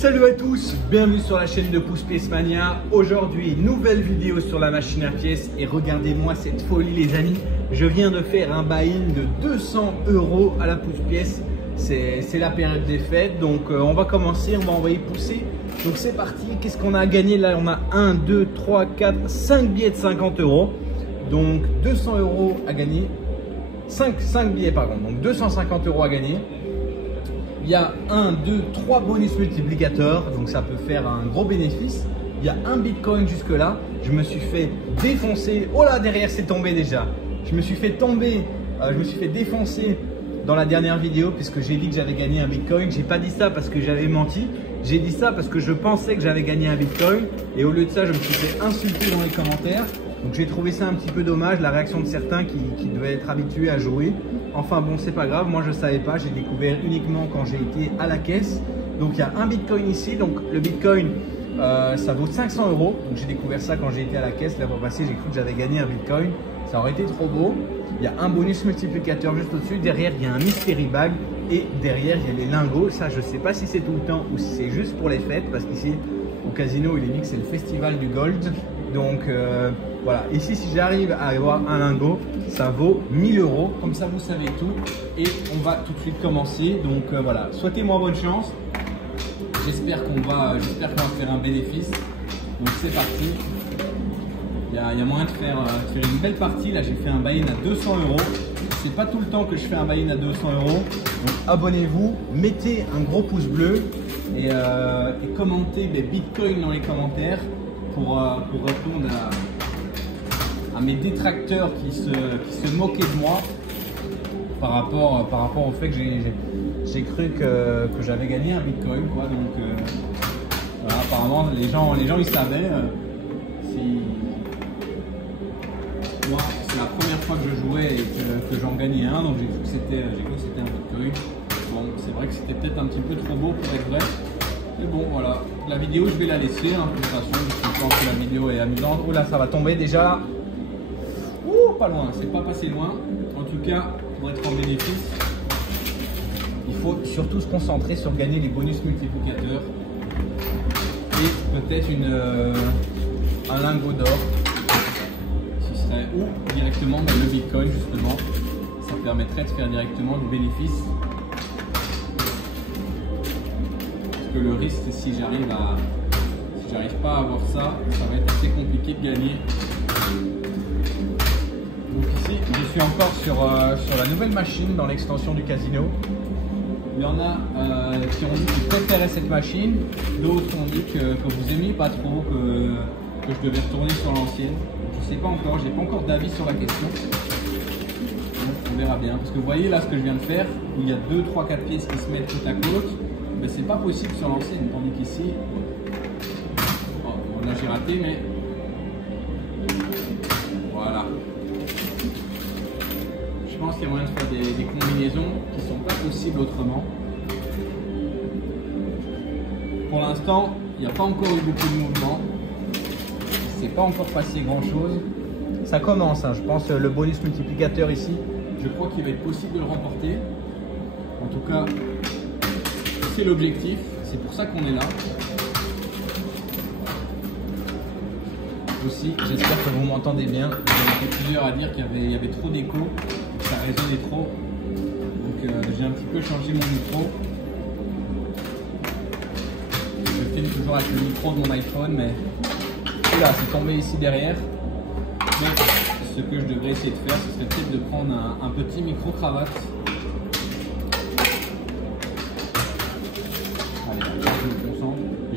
Salut à tous, bienvenue sur la chaîne de Pouce Pièce Mania. Aujourd'hui, nouvelle vidéo sur la machine à pièces et regardez-moi cette folie les amis. Je viens de faire un buy-in de 200 € à la Pouce Pièce. C'est la période des fêtes, donc on va commencer, on va envoyer pousser. Donc c'est parti, qu'est-ce qu'on a à gagner là? On a 1, 2, 3, 4, 5 billets de 50 €. Donc 200 € à gagner. 5 billets pardon, donc 250 € à gagner. Il y a 1, 2, 3 bonus multiplicateurs, donc ça peut faire un gros bénéfice. Il y a un bitcoin jusque là. Je me suis fait défoncer. Oh là, derrière c'est tombé déjà. Je me suis fait défoncer dans la dernière vidéo puisque j'ai dit que j'avais gagné un bitcoin. J'ai pas dit ça parce que j'avais menti. J'ai dit ça parce que je pensais que j'avais gagné un bitcoin et au lieu de ça, je me suis fait insulter dans les commentaires. Donc j'ai trouvé ça un petit peu dommage, la réaction de certains qui devaient être habitués à jouer. Enfin bon, c'est pas grave, moi je savais pas, j'ai découvert uniquement quand j'ai été à la caisse. Donc il y a un bitcoin ici, donc le bitcoin ça vaut 500 €. Donc j'ai découvert ça quand j'ai été à la caisse. La fois passée, j'ai cru que j'avais gagné un bitcoin, ça aurait été trop beau. Il y a un bonus multiplicateur juste au-dessus, derrière il y a un mystery bag et derrière il y a les lingots. Ça je sais pas si c'est tout le temps ou si c'est juste pour les fêtes parce qu'ici au casino il est dit que c'est le festival du gold. Donc voilà, ici si j'arrive à avoir un lingot, ça vaut 1000 €, comme ça vous savez tout. Et on va tout de suite commencer, donc voilà, souhaitez-moi bonne chance. J'espère qu'on va faire un bénéfice. Donc c'est parti, il y a moyen de faire une belle partie. Là j'ai fait un buy-in à 200 €. C'est pas tout le temps que je fais un buy-in à 200 €. Donc abonnez-vous, mettez un gros pouce bleu et commentez des bitcoins dans les commentaires pour répondre à mes détracteurs qui se moquaient de moi par rapport au fait que j'ai cru que j'avais gagné un bitcoin quoi. Donc voilà, apparemment les gens ils savaient. Moi c'est la première fois que je jouais et que j'en gagnais un, donc j'ai cru que c'était un bitcoin. Bon, c'est vrai que c'était peut-être un petit peu trop beau pour être vrai. Mais bon voilà, la vidéo je vais la laisser hein, de toute façon, je pense que la vidéo est amusante. Oh là ça va tomber déjà. Ouh, pas loin, c'est pas passé loin. En tout cas, pour être en bénéfice, il faut surtout se concentrer sur gagner les bonus multiplicateurs et peut-être un lingot d'or, ce serait, ou directement le bitcoin justement, ça permettrait de faire directement le bénéfice. Que le risque, si j'arrive pas à avoir ça, ça va être assez compliqué de gagner. Donc ici, je suis encore sur la nouvelle machine dans l'extension du casino. Il y en a qui ont dit qu'ils préféraient cette machine, d'autres ont dit que vous aimiez pas trop, que je devais retourner sur l'ancienne. Je sais pas encore, j'ai pas encore d'avis sur la question. Donc on verra bien. Parce que vous voyez là ce que je viens de faire, où il y a 2, 3, 4 pièces qui se mettent côte à côte. Ben, c'est pas possible sur l'ancienne, tandis qu'ici, oh, bon, là j'ai raté, mais voilà. Je pense qu'il y a moyen de faire des combinaisons qui sont pas possibles autrement. Pour l'instant, il n'y a pas encore eu beaucoup de mouvement. Il ne s'est pas encore passé grand chose. Ça commence, hein, je pense le bonus multiplicateur ici, je crois qu'il va être possible de le remporter. En tout cas, c'est l'objectif, c'est pour ça qu'on est là. Aussi, j'espère que vous m'entendez bien. J'ai été plusieurs à dire qu'il y avait trop d'écho, que ça résonnait trop. Donc j'ai un petit peu changé mon micro. Je filme toujours avec le micro de mon iPhone, mais là c'est tombé ici derrière. Donc ce que je devrais essayer de faire, ce serait peut-être de prendre un petit micro-cravate.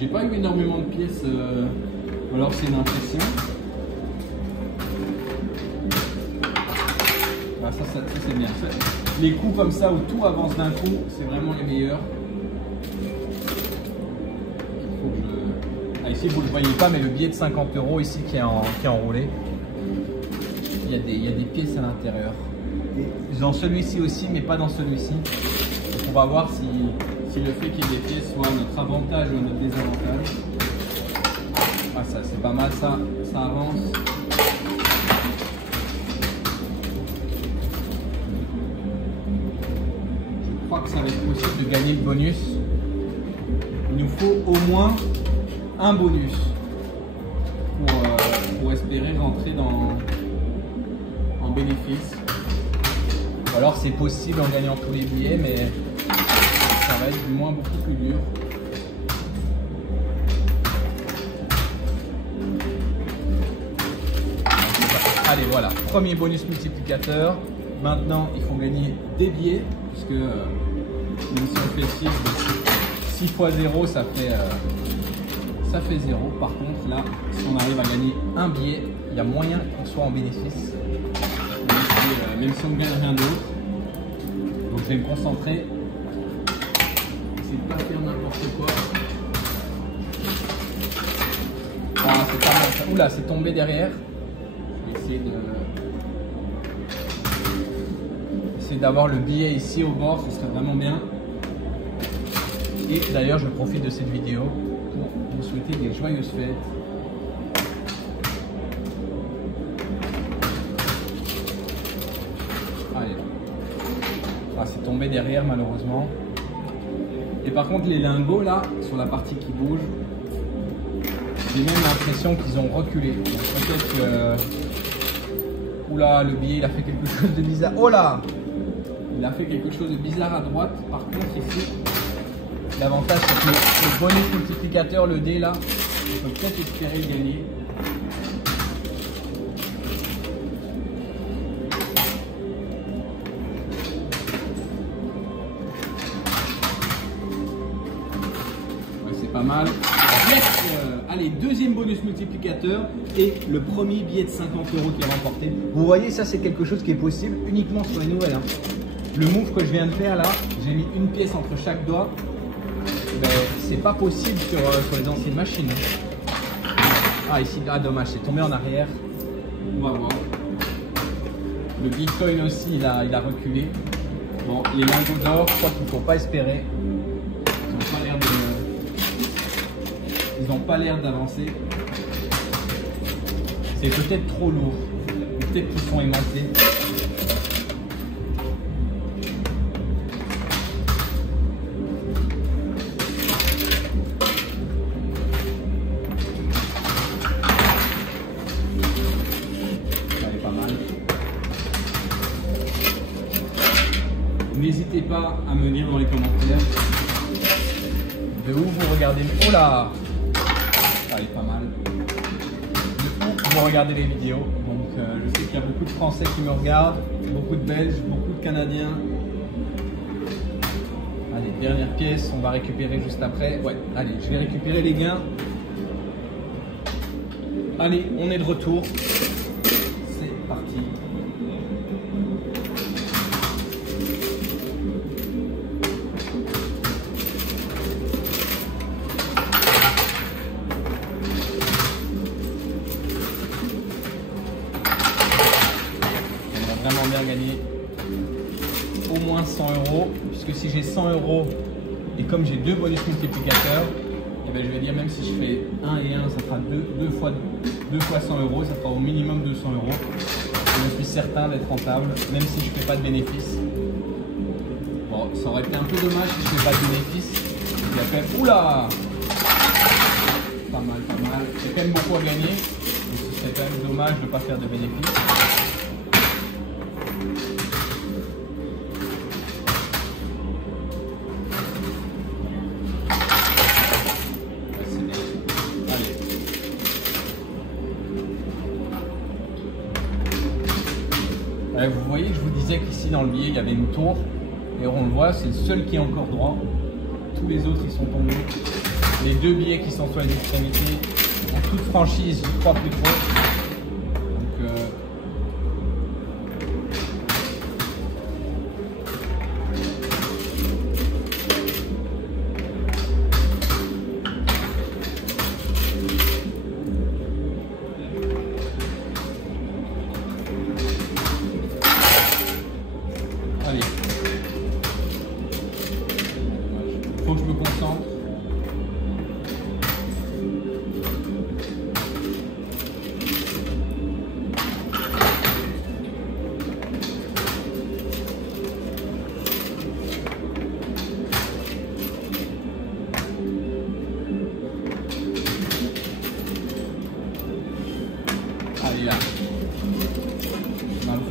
J'ai pas eu énormément de pièces, alors c'est une impression. Ah, ça c'est bien. Les coups comme ça où tout avance d'un coup, c'est vraiment les meilleurs. Il faut que ah, ici vous ne le voyez pas, mais le billet de 50 € ici qui est enroulé. Il y a des pièces à l'intérieur. Dans celui-ci aussi, mais pas dans celui-ci. On va voir si le fait qu'il y ait des pièces soit notre avantage ou notre désavantage. Ah ça c'est pas mal, ça avance. Je crois que ça va être possible de gagner le bonus. Il nous faut au moins un bonus pour espérer rentrer en bénéfice. Ou alors c'est possible en gagnant tous les billets, mais ça va être du moins beaucoup plus dur. Allez, voilà, premier bonus multiplicateur. Maintenant, il faut gagner des billets, puisque même si on fait 6 fois 0, ça fait 0. Par contre, là, si on arrive à gagner un billet, il y a moyen qu'on soit en bénéfice, même si on ne gagne rien d'autre. Donc, je vais me concentrer. Essayer de ne pas faire n'importe quoi. Ah, c'est pas mal. Oula, c'est tombé derrière. Essayer d'avoir le billet ici au bord, ce serait vraiment bien. Et d'ailleurs, je profite de cette vidéo pour vous souhaiter des joyeuses fêtes. Allez. Ah, c'est tombé derrière malheureusement. Et par contre, les lingots là, sur la partie qui bouge, j'ai même l'impression qu'ils ont reculé. Donc peut-être que... Oula, le billet il a fait quelque chose de bizarre. Oh là! Il a fait quelque chose de bizarre à droite. Par contre ici, l'avantage c'est que le bonus multiplicateur, le dé là, on peut peut-être espérer le gagner. Ouais, c'est pas mal. Allez, deuxième bonus multiplicateur et le premier billet de 50 € qui est remporté. Vous voyez, ça c'est quelque chose qui est possible uniquement sur les nouvelles. Hein. Le move que je viens de faire là, j'ai mis une pièce entre chaque doigt. Ben, c'est pas possible sur les anciennes machines. Ah ici, ah dommage, c'est tombé en arrière. On va voir. Le Bitcoin aussi, il a reculé. Bon, les lingots d'or, je crois qu'il ne faut pas espérer. Ils n'ont pas l'air d'avancer. C'est peut-être trop lourd. Peut-être qu'ils sont aimantés. N'hésitez pas à me dire dans les commentaires de où vous regardez. Oh là, elle est pas mal. De où vous regardez les vidéos. Donc je sais qu'il y a beaucoup de Français qui me regardent, beaucoup de Belges, beaucoup de Canadiens. Allez, dernière pièce, on va récupérer juste après. Ouais, allez, je vais récupérer les gains. Allez, on est de retour. C'est parti. Vraiment bien gagné au moins 100 €, puisque si j'ai 100 € et comme j'ai deux bonus multiplicateurs, et bien je vais dire même si je fais 1 et 1, ça fera 2 fois 100 €, ça fera au minimum 200 €. Je suis certain d'être rentable, même si je ne fais pas de bénéfice. Bon, ça aurait été un peu dommage si je ne fais pas de bénéfice. Il a fait, oula, pas mal, pas mal. C'est quand même beaucoup à gagner, donc ce serait quand même dommage de ne pas faire de bénéfice. Vous voyez, je vous disais qu'ici dans le billet il y avait une tour et on le voit, c'est le seul qui est encore droit. Tous les autres ils sont tombés. Les deux billets qui sont sur les extrémités, en toute franchise, je ne crois plus trop. Donc, allez, il faut que je me concentre.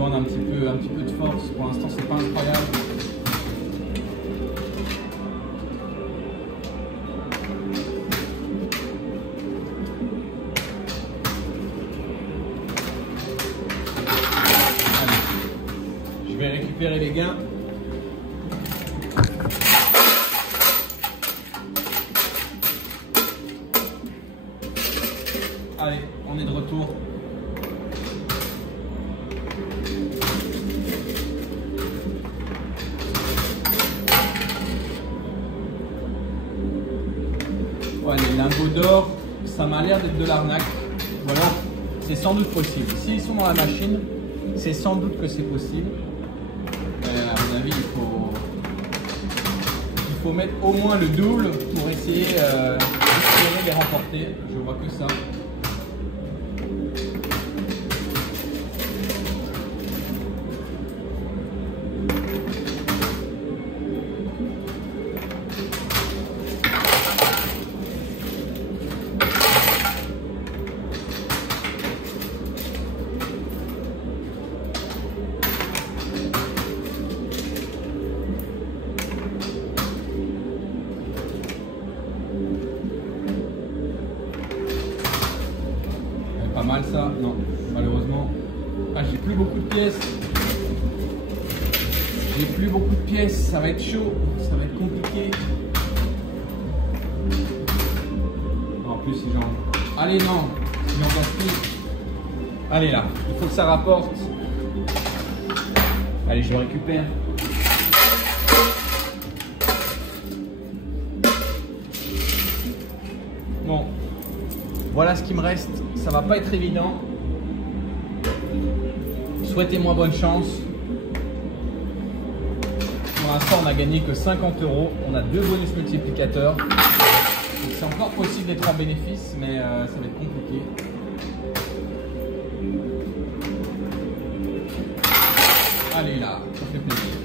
demande un petit peu de force. Pour l'instant, c'est pas incroyable. Allez. Je vais récupérer les gains. Allez, on est de retour. Ouais, les lingots d'or, ça m'a l'air d'être de l'arnaque. Ou alors, c'est sans doute possible. S'ils sont dans la machine, c'est sans doute que c'est possible. À mon avis, il faut mettre au moins le double pour essayer d'espérer les remporter. Je vois que ça. Pas mal ça, non, malheureusement. Ah, j'ai plus beaucoup de pièces. J'ai plus beaucoup de pièces, ça va être chaud, ça va être compliqué. En plus, si j'en... Allez, non, si j'en passe plus. Allez là, il faut que ça rapporte. Allez, je récupère. Bon, voilà ce qui me reste. Ça va pas être évident. Souhaitez-moi bonne chance. Pour l'instant, on n'a gagné que 50 €. On a 2 bonus multiplicateurs. C'est encore possible d'être en bénéfice, mais ça va être compliqué. Allez là, ça fait plaisir.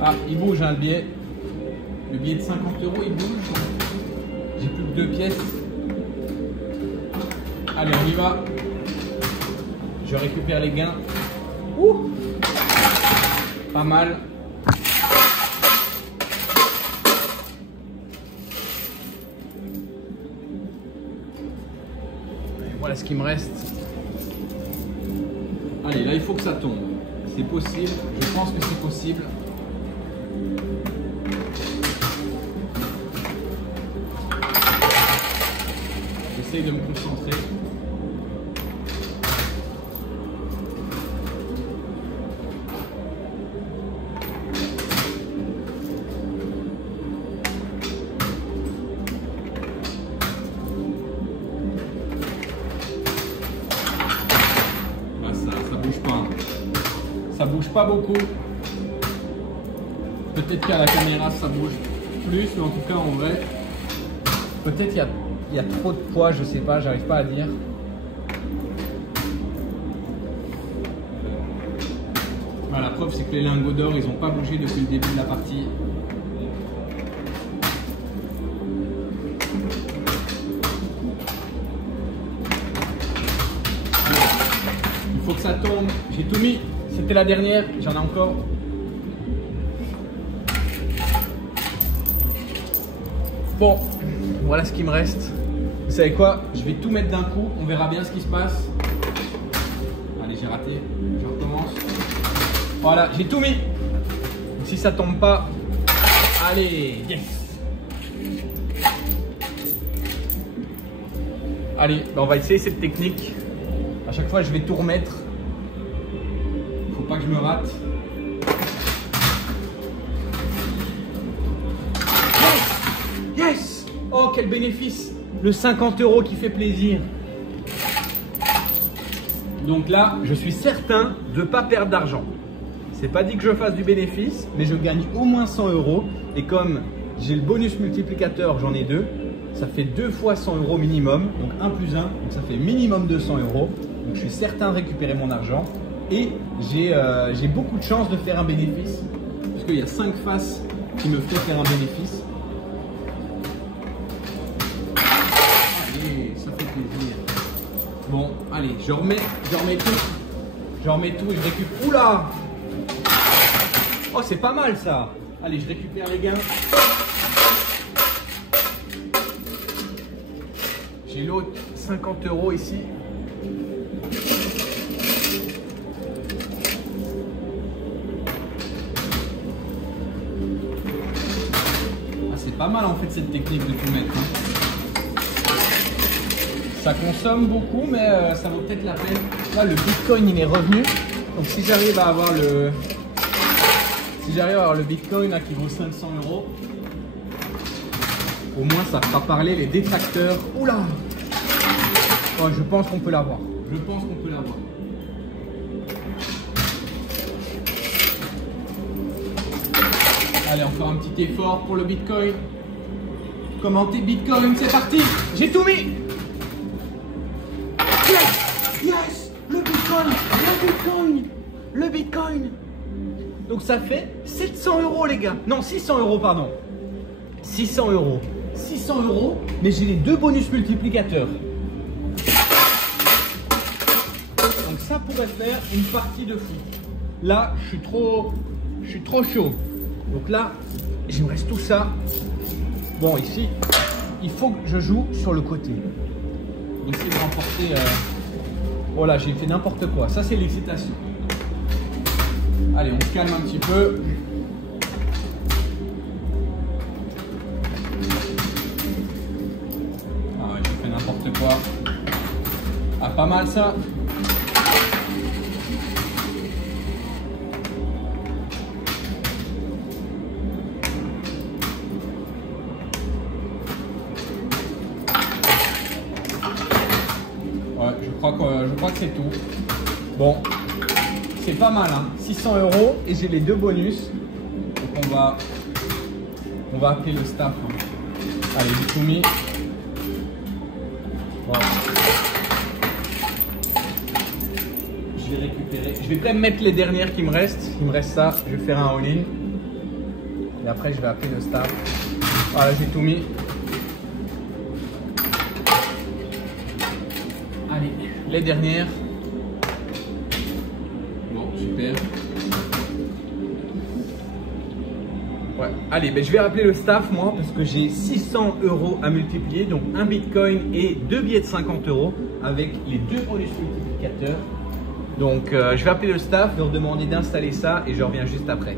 Ah, il bouge hein, le billet. Le billet de 50 €, il bouge. J'ai plus que 2 pièces. Allez, on y va. Je récupère les gains. Ouh, pas mal. Et voilà ce qui me reste. Allez, là, il faut que ça tombe. C'est possible. Je pense que c'est possible. J'essaie de me concentrer. Ah, ça bouge pas. Ça bouge pas beaucoup. Peut-être qu'à la caméra ça bouge plus, mais en tout cas en vrai, peut-être il y a trop de poids, je sais pas, j'arrive pas à dire. Voilà, la preuve c'est que les lingots d'or ils n'ont pas bougé depuis le début de la partie. Il faut que ça tombe, j'ai tout mis, c'était la dernière, j'en ai encore. Bon, voilà ce qui me reste. Vous savez quoi? Je vais tout mettre d'un coup, on verra bien ce qui se passe. Allez, j'ai raté, je recommence. Voilà, j'ai tout mis. Donc, si ça tombe pas, allez, yes. Allez, ben on va essayer cette technique. À chaque fois, je vais tout remettre. Faut pas que je me rate. Yes! Oh, quel bénéfice! Le 50 € qui fait plaisir. Donc là, je suis certain de ne pas perdre d'argent. C'est pas dit que je fasse du bénéfice, mais je gagne au moins 100 €. Et comme j'ai le bonus multiplicateur, j'en ai 2, ça fait 2 fois 100 € minimum. Donc 1 plus 1, donc ça fait minimum 200 €. Donc je suis certain de récupérer mon argent. Et j'ai beaucoup de chance de faire un bénéfice. Puisque qu'il y a 5 faces qui me feraient faire un bénéfice. Allez, ça fait plaisir. Bon, allez, je remets tout. Je remets tout et je récupère. Oula! Oh, c'est pas mal ça. Allez, je récupère les gains. J'ai l'autre 50 € ici. Ah, c'est pas mal en fait cette technique de tout mettre. Hein. Ça consomme beaucoup, mais ça vaut peut-être la peine. Là, le Bitcoin il est revenu. Donc si j'arrive à avoir le Bitcoin là, qui vaut 500 €, au moins ça fera parler les détracteurs. Oula! Oh, je pense qu'on peut l'avoir. Je pense qu'on peut l'avoir. Allez, encore un petit effort pour le Bitcoin. Commentez Bitcoin, c'est parti! J'ai tout mis! Yes! Yes! Le Bitcoin! Le Bitcoin! Le Bitcoin! Donc ça fait 700 € les gars. Non, 600 €, pardon. 600 €. 600 €, mais j'ai les 2 bonus multiplicateurs. Donc ça pourrait faire une partie de fou. Là, je suis trop chaud. Donc là, il me reste tout ça. Bon, ici, il faut que je joue sur le côté. Essayer de remporter. Voilà, j'ai fait n'importe quoi. Ça, c'est l'excitation. Allez, on se calme un petit peu. Ah ouais, j'ai fait n'importe quoi. Ah, pas mal ça. Ouais, je crois que c'est tout. Bon. C'est pas mal, hein. 600 € et j'ai les 2 bonus. Donc on va appeler le staff. Hein. Allez, j'ai tout mis. Voilà. Je vais récupérer. Je vais quand même mettre les dernières qui me restent. Il me reste ça. Je vais faire un all-in. Et après, je vais appeler le staff. Voilà, j'ai tout mis. Allez, les dernières. Super. Ouais. Allez, ben je vais appeler le staff moi parce que j'ai 600 € à multiplier, donc un Bitcoin et 2 billets de 50 € avec les 2 bonus multiplicateurs. Donc je vais appeler le staff, leur demander d'installer ça et je reviens juste après.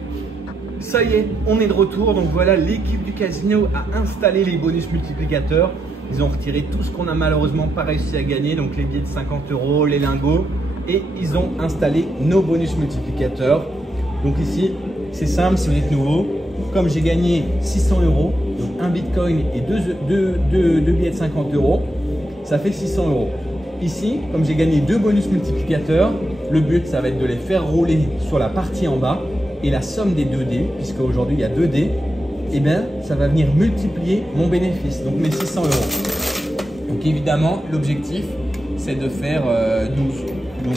Ça y est, on est de retour. Donc voilà, l'équipe du casino a installé les bonus multiplicateurs. Ils ont retiré tout ce qu'on a malheureusement pas réussi à gagner, donc les billets de 50 €, les lingots. Et ils ont installé nos bonus multiplicateurs. Donc ici, c'est simple si vous êtes nouveau. Comme j'ai gagné 600 €, donc un Bitcoin et 2 billets de 50 €, ça fait 600 €. Ici, comme j'ai gagné 2 bonus multiplicateurs, le but, ça va être de les faire rouler sur la partie en bas. Et la somme des 2 dés, puisque aujourd'hui il y a 2 dés, et bien ça va venir multiplier mon bénéfice, donc mes 600 €. Donc évidemment, l'objectif, c'est de faire 12. Donc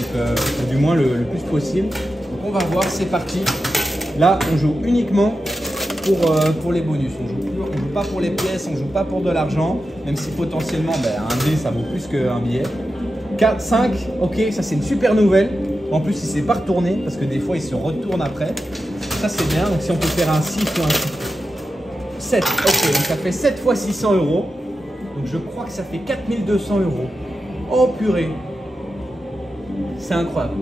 du moins le plus possible. Donc on va voir, c'est parti. Là on joue uniquement pour les bonus. On joue pas pour les pièces, on joue pas pour de l'argent, même si potentiellement un dé ça vaut plus qu'un billet. 4, 5, ok, ça c'est une super nouvelle. En plus il ne s'est pas retourné parce que des fois il se retourne après. Ça c'est bien, donc si on peut faire un 6 ou un 7, ok, donc ça fait 7 fois 600 €. Donc je crois que ça fait 4200 €. Oh purée! C'est incroyable.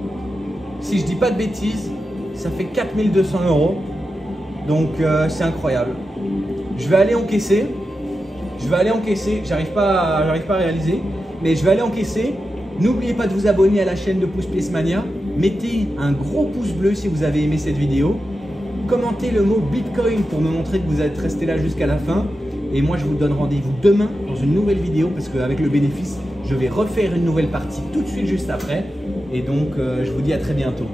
Si je dis pas de bêtises, ça fait 4200 €. Donc c'est incroyable. Je vais aller encaisser. J'arrive pas à réaliser, mais je vais aller encaisser. N'oubliez pas de vous abonner à la chaîne de Pouce Pièce Mania. Mettez un gros pouce bleu si vous avez aimé cette vidéo. Commentez le mot Bitcoin pour me montrer que vous êtes resté là jusqu'à la fin. Et moi, je vous donne rendez-vous demain dans une nouvelle vidéo parce qu'avec le bénéfice, je vais refaire une nouvelle partie tout de suite juste après. Et donc, je vous dis à très bientôt.